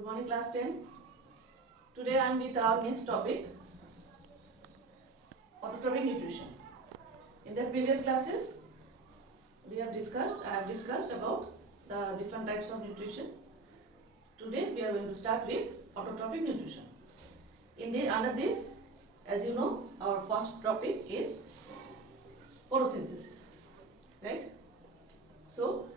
Good morning class 10. Today I am with our next topic, autotrophic nutrition. In the previous classes I have discussed about the different types of nutrition. Today we are going to start with autotrophic nutrition. Under this, as you know, our first topic is photosynthesis, right? So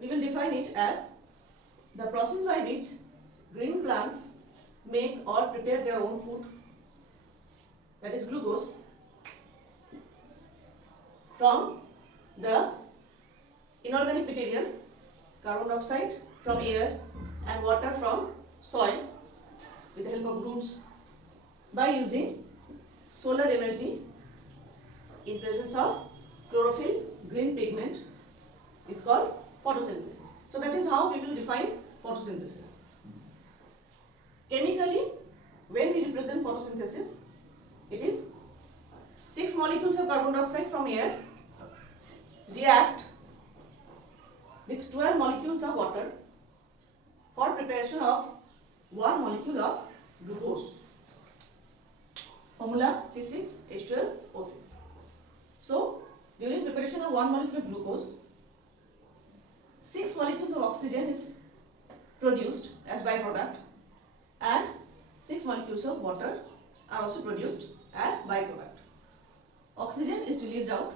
we will define it as the process by which green plants make or prepare their own food, that is glucose, from the inorganic material, carbon dioxide from air and water from soil with the help of roots, by using solar energy in presence of chlorophyll. Green pigment is called photosynthesis. So that is how we will define photosynthesis. Chemically, when we represent photosynthesis, it is 6 molecules of carbon dioxide from air react with 12 molecules of water for preparation of 1 molecule of glucose. Formula C6H12O6. So, during preparation of 1 molecule of glucose, 6 molecules of oxygen is produced as byproduct and 6 molecules of water are also produced as byproduct. Oxygen is released out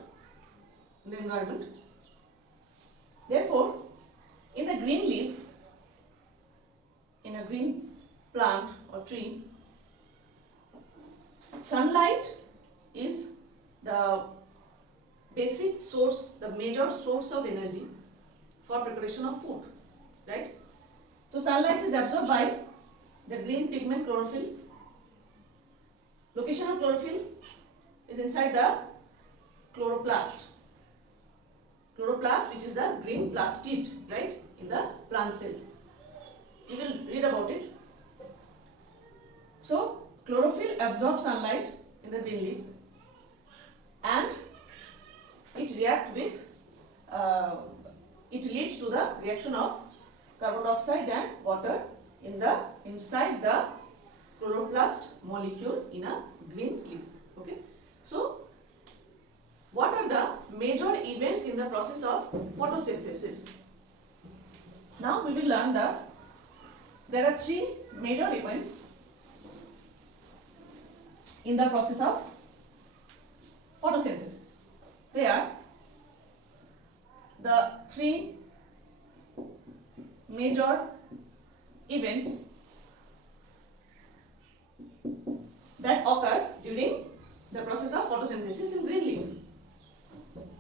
in the environment. Therefore, in the green leaf, in a green plant or tree, sunlight is the basic source, the major source of energy for preparation of food, right? So sunlight is absorbed by the green pigment chlorophyll. Location of chlorophyll is inside the chloroplast. Chloroplast, which is the green plastid, right, in the plant cell. You will read about it. So chlorophyll absorbs sunlight in the green leaf and it leads to the reaction of carbon dioxide and water inside the chloroplast molecule in a green leaf. Okay. So what are the major events in the process of photosynthesis? Now we will learn there are 3 major events in the process of photosynthesis. They are the 3 major events that occur during the process of photosynthesis in green leaf.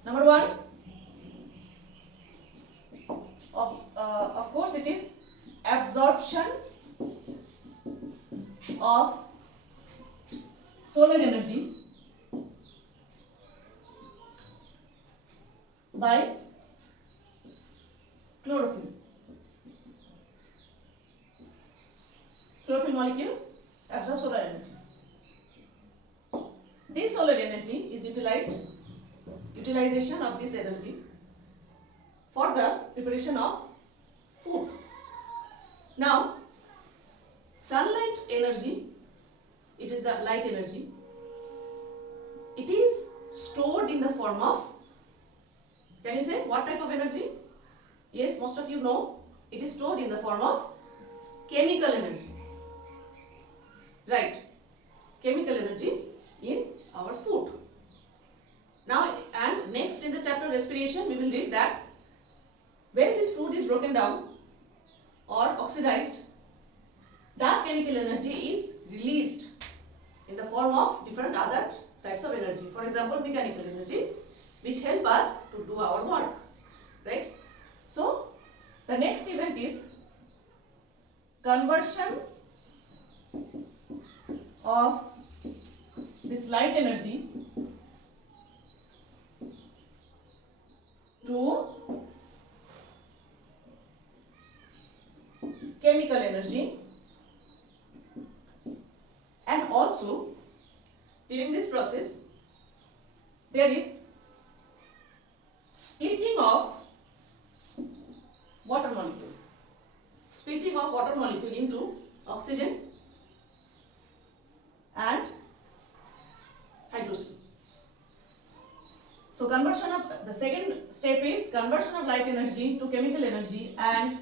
Number 1, of course, it is absorption of solar energy by chlorophyll. Chlorophyll molecule absorbs solar energy. This solar energy is utilization of this energy for the preparation of food. Now, sunlight energy, it is the light energy. It is stored in the form of, can you say what type of energy? Yes, most of you know, it is stored in the form of chemical energy. Right, chemical energy in our food. Now, and next in the chapter respiration, we will read that when this food is broken down or oxidized, that chemical energy is released in the form of different other types of energy. For example, mechanical energy, which help us to do our work, right? So, the next event is conversion of this light energy to chemical energy, and also during this process there is splitting of water molecule. splitting of water molecule into oxygen and hydrogen. So conversion of the second step is conversion of light energy to chemical energy and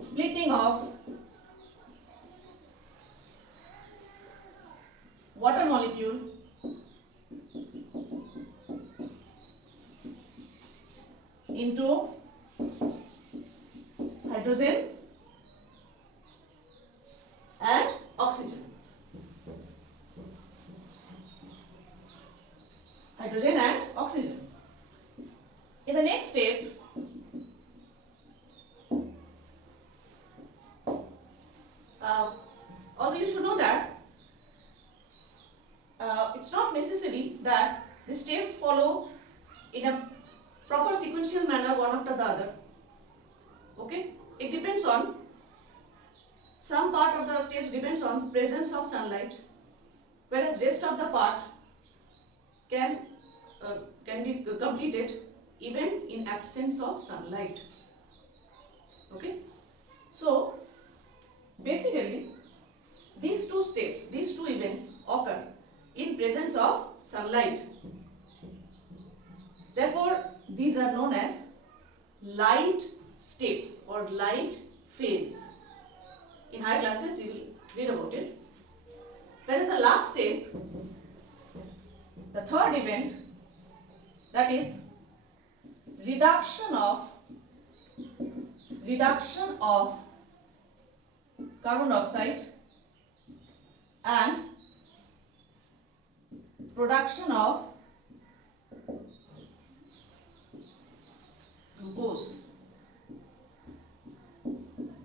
splitting of water molecule into hydrogen and oxygen. Hydrogen and oxygen. In the next step, although you should know that it's not necessary that the steps follow in a proper sequential manner one after the other. Okay, it depends on some part of the steps depends on presence of sunlight, whereas rest of the part can be completed even in absence of sunlight. Okay, so basically these two steps, these two events occur in presence of sunlight. Therefore, these are known as light steps or light phase. In higher classes, you will read about it. Whereas the last step, the third event, that is reduction of carbon dioxide and production of glucose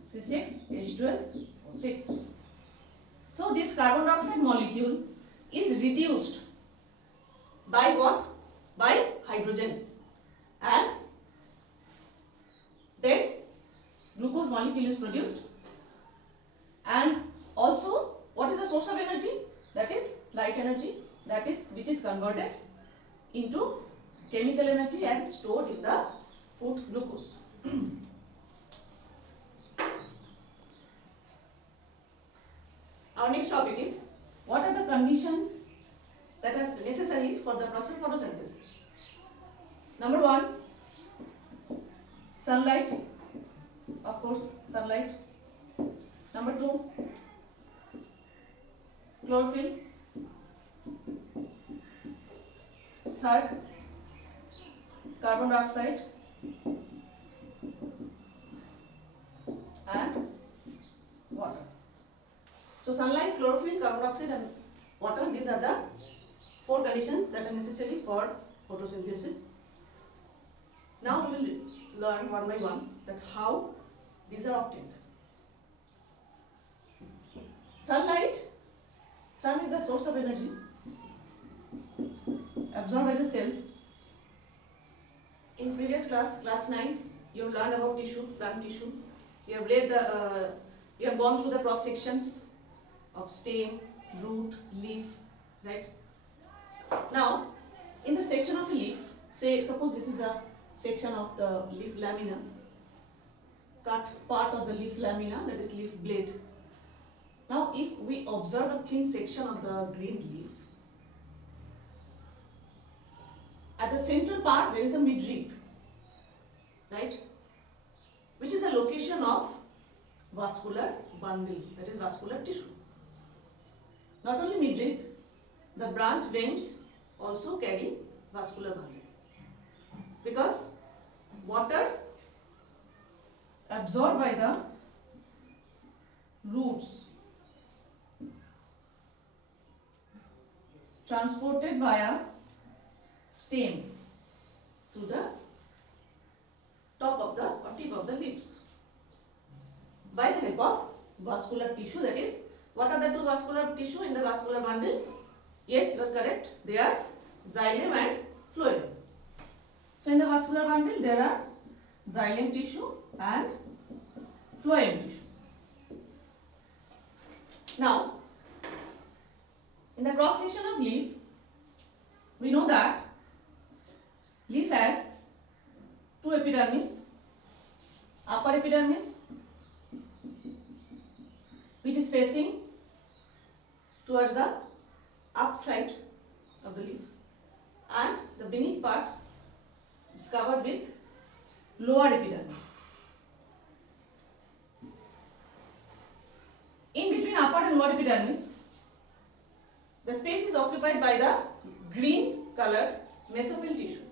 C6H12O6. So this carbon dioxide molecule is reduced by what? By hydrogen, and then glucose molecule is produced. And also, what is the source of energy? That is light energy, that is which is converted into chemical energy and stored in the food glucose. Our next topic is, what are the conditions that are necessary for the process of photosynthesis? Number 1, sunlight, of course, sunlight. Number 2, chlorophyll. Third, carbon dioxide and water. So sunlight, chlorophyll, carbon dioxide and water, these are the 4 conditions that are necessary for photosynthesis. Now we will learn one by one that how these are obtained. Sunlight, sun is the source of energy absorbed by the cells. In previous class, class 9, you have learned about tissue, plant tissue. You have read you have gone through the cross sections of stem, root, leaf, right? Now, in the section of a leaf, suppose this is a section of the leaf lamina, cut part of the leaf lamina, that is leaf blade. Now, if we observe a thin section of the green leaf, at the central part there is a midrib, right, which is the location of vascular bundle, that is vascular tissue. Not only midrib, the branch veins also carry vascular bundle, because water absorbed by the roots transported via stem through the top of the or tip of the leaves by the help of vascular tissue. That is, what are the 2 vascular tissue in the vascular bundle? Yes, you are correct. They are xylem and phloem. So in the vascular bundle there are xylem tissue and phloem tissue. Now, in the cross section of leaf, we know that leaf has 2 epidermis, upper epidermis, which is facing towards the upside of the leaf, and the beneath part is covered with lower epidermis. In between upper and lower epidermis, the space is occupied by the green colored mesophyll tissue.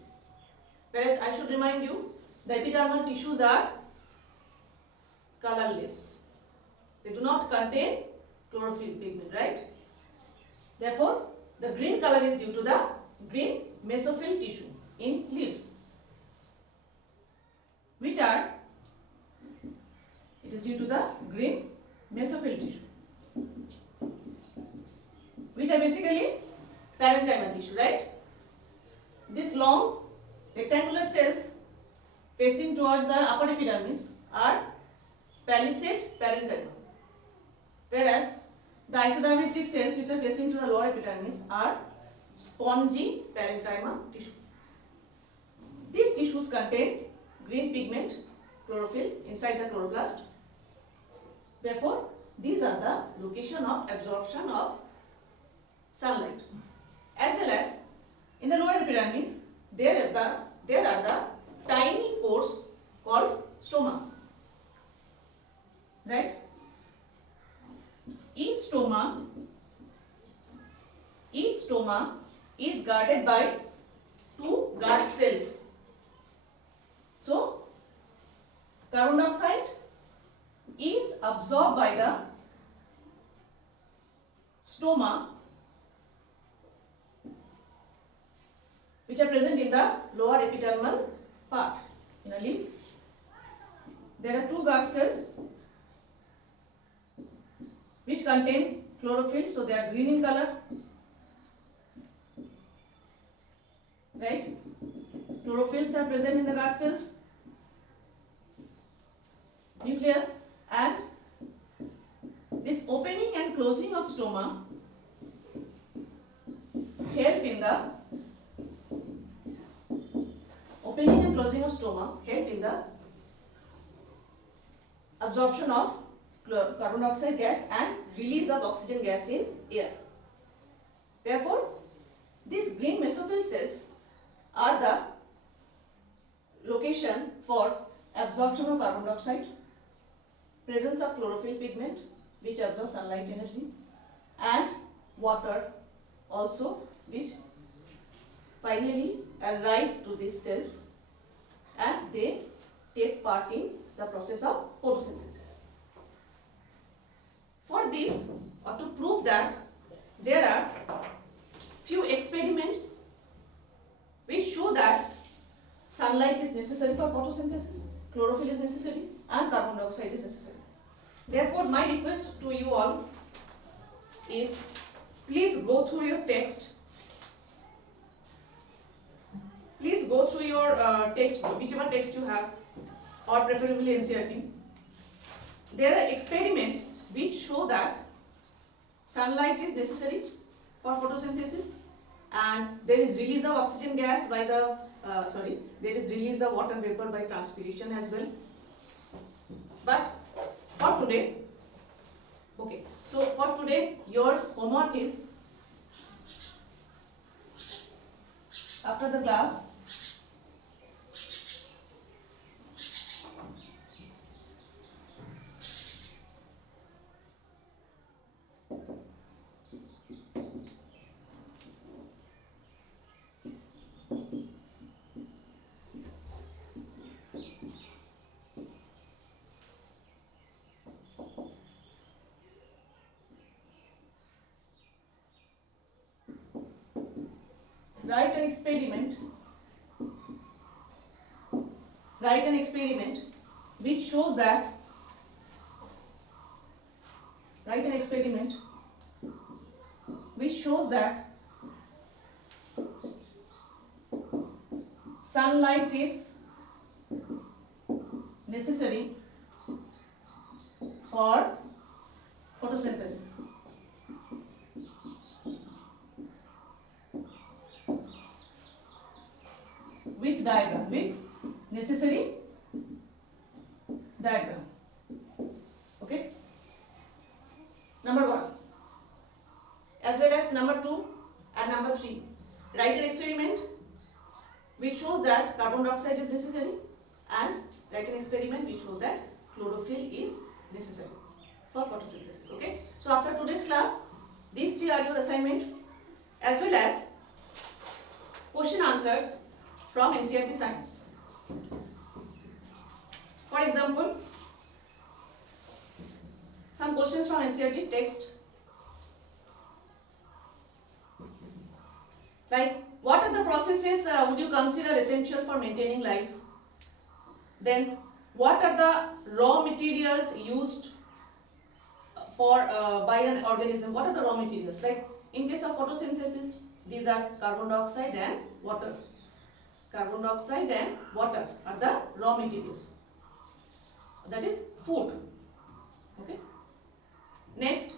Whereas I should remind you, the epidermal tissues are colorless. They do not contain chlorophyll pigment, right? Therefore, the green color is due to the green mesophyll tissue in leaves, it is due to the green mesophyll tissue, which are basically parenchymal tissue, right? These long rectangular cells facing towards the upper epidermis are palisade parenchyma, whereas the isodiametric cells which are facing to the lower epidermis are spongy parenchyma tissue. These tissues contain green pigment, chlorophyll inside the chloroplast. Therefore, these are the location of absorption of sunlight. As well as in the lower epidermis, there are the tiny pores called stoma, right? Each stoma is guarded by two guard cells. So, carbon dioxide is absorbed by the stoma, which are present in the lower epidermal part in a leaf. There are two guard cells which contain chlorophyll, so they are green in color, right? Chlorophylls are present in the guard cells, nucleus, and this opening and closing of stoma help in the absorption of carbon dioxide gas and release of oxygen gas in air. Therefore, these green mesophyll cells are the location for absorption of carbon dioxide, presence of chlorophyll pigment which absorbs sunlight energy, and water also, which finally arrive to these cells and they take part in the process of photosynthesis. For this, or to prove that, there are few experiments which show that sunlight is necessary for photosynthesis, chlorophyll is necessary, and carbon dioxide is necessary. Therefore, my request to you all is, please go through your text. Please go through your text, whichever text you have, or preferably NCERT. There are experiments which show that sunlight is necessary for photosynthesis, and there is release of oxygen gas by the there is release of water vapor by transpiration as well. But for today, okay, so for today your homework is, after the class, write an experiment which shows that sunlight is necessary for photosynthesis. With diagram, with necessary diagram. Okay. Number 1 as well as number 2 and number 3. Write an experiment which shows that carbon dioxide is necessary, and write an experiment which shows that chlorophyll is necessary for photosynthesis. Okay. So after today's class, these 3 are your assignment as well as question answers from NCERT Science. For example, some questions from NCERT text, like what are the processes would you consider essential for maintaining life? Then what are the raw materials used for by an organism? What are the raw materials? Like in case of photosynthesis, these are carbon dioxide and water. Carbon dioxide and water are the raw materials. That is food. Okay. Next,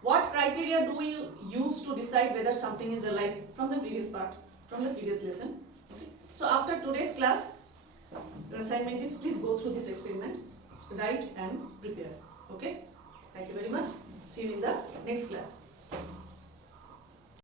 what criteria do you use to decide whether something is alive? From the previous part, from the previous lesson. Okay. So after today's class, your assignment is please go through this experiment, write and prepare. Okay. Thank you very much. See you in the next class.